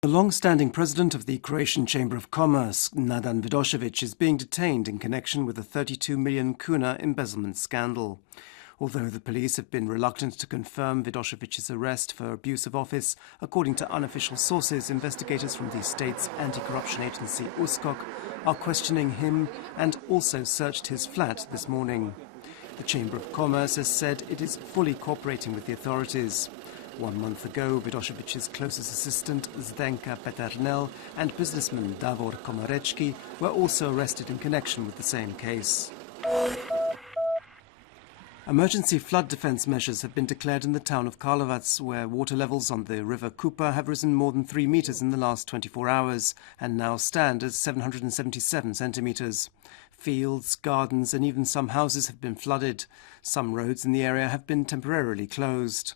The long-standing president of the Croatian Chamber of Commerce, Nadan Vidošević, is being detained in connection with the 32 million kuna embezzlement scandal. Although the police have been reluctant to confirm Vidošević's arrest for abuse of office, according to unofficial sources, investigators from the state's anti-corruption agency USKOK are questioning him and also searched his flat this morning. The Chamber of Commerce has said it is fully cooperating with the authorities. 1 month ago, Vidošević's closest assistant, Zdenka Peternel, and businessman Davor Komarecki were also arrested in connection with the same case. Emergency flood defence measures have been declared in the town of Karlovac, where water levels on the river Kupa have risen more than 3 metres in the last 24 hours and now stand at 777 centimetres. Fields, gardens and even some houses have been flooded. Some roads in the area have been temporarily closed.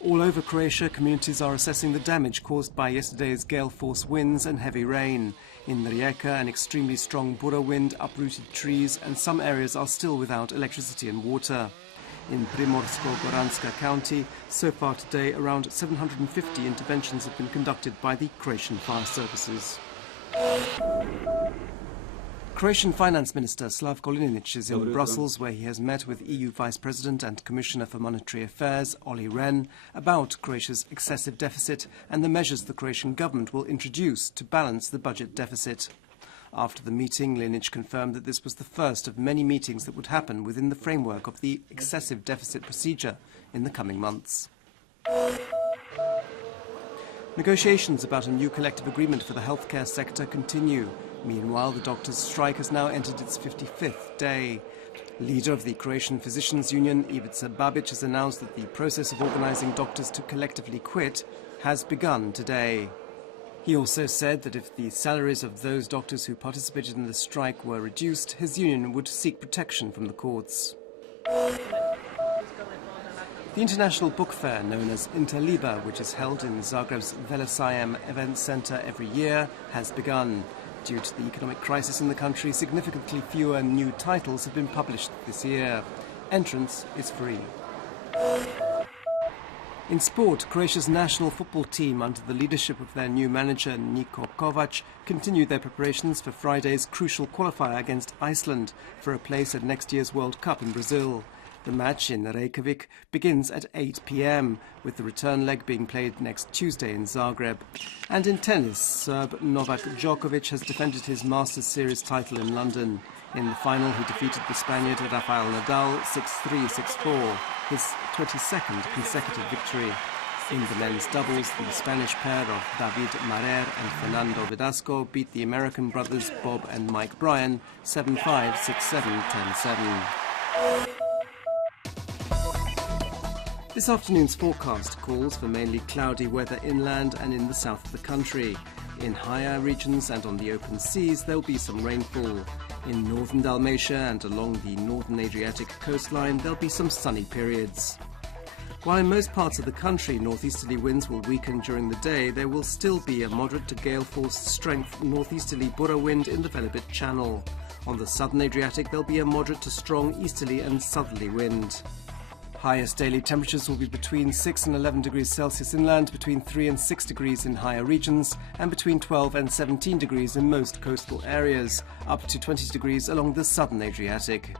All over Croatia, communities are assessing the damage caused by yesterday's gale-force winds and heavy rain. In Rijeka, an extremely strong Bura wind uprooted trees, and some areas are still without electricity and water. In Primorsko-Goranska county, so far today, around 750 interventions have been conducted by the Croatian fire services. Croatian Finance Minister Slavko Linić is in Brussels, where he has met with EU Vice President and Commissioner for Monetary Affairs, Olli Rehn, about Croatia's excessive deficit and the measures the Croatian government will introduce to balance the budget deficit. After the meeting, Linić confirmed that this was the first of many meetings that would happen within the framework of the excessive deficit procedure in the coming months. Negotiations about a new collective agreement for the healthcare sector continue. Meanwhile, the doctors' strike has now entered its 55th day. Leader of the Croatian Physicians Union, Ivica Babić, has announced that the process of organising doctors to collectively quit has begun today. He also said that if the salaries of those doctors who participated in the strike were reduced, his union would seek protection from the courts. The international book fair, known as Interliber, which is held in Zagreb's Velesajem event centre every year, has begun. Due to the economic crisis in the country, significantly fewer new titles have been published this year. Entrance is free. In sport, Croatia's national football team, under the leadership of their new manager Niko Kovac, continued their preparations for Friday's crucial qualifier against Iceland for a place at next year's World Cup in Brazil. The match in Reykjavik begins at 8 p.m, with the return leg being played next Tuesday in Zagreb. And in tennis, Serb Novak Djokovic has defended his Masters Series title in London. In the final, he defeated the Spaniard Rafael Nadal 6-3, 6-4, his 22nd consecutive victory. In the men's doubles, the Spanish pair of David Marer and Fernando Verdasco beat the American brothers Bob and Mike Bryan 7-5, 6-7, 10-7. This afternoon's forecast calls for mainly cloudy weather inland and in the south of the country. In higher regions and on the open seas, there will be some rainfall. In northern Dalmatia and along the northern Adriatic coastline, there will be some sunny periods. While in most parts of the country, northeasterly winds will weaken during the day, there will still be a moderate to gale-force strength northeasterly Bura wind in the Velebit Channel. On the southern Adriatic, there will be a moderate to strong easterly and southerly wind. Highest daily temperatures will be between 6 and 11 degrees Celsius inland, between 3 and 6 degrees in higher regions, and between 12 and 17 degrees in most coastal areas, up to 20 degrees along the southern Adriatic.